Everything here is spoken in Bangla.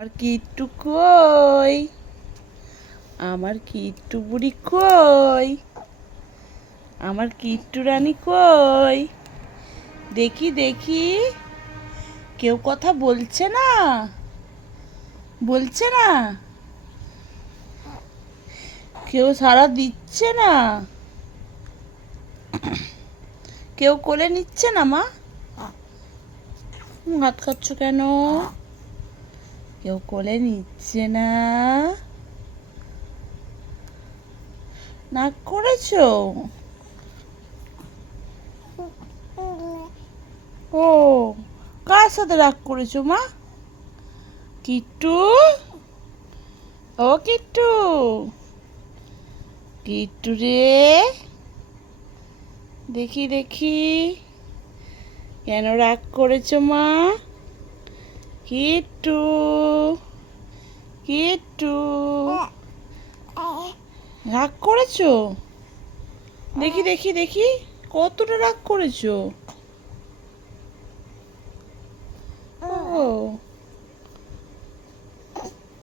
আমার কিট্টু কই? আমার কিট্টু বুড়ি কই? আমার কিট্টু রানী কই? দেখি দেখি, কেউ কথা বলছে না? বলছে না? কেউ সাড়া দিচ্ছে না? কেউ কোলে নিচ্ছে না মা? হাত খাচ্ছ কেন? কেউ কোলে নিচ্ছে না? নাক করেছো? ও, কার সাথে রাগ করেছো মা? কিট্টু, ও কিট্টু, কিট্টু রে, দেখি দেখি, কেন রাগ করেছো মা? কিট্টু, কিট্টু, রাগ করেছো? দেখি দেখি দেখি, কতটা রাগ করেছো?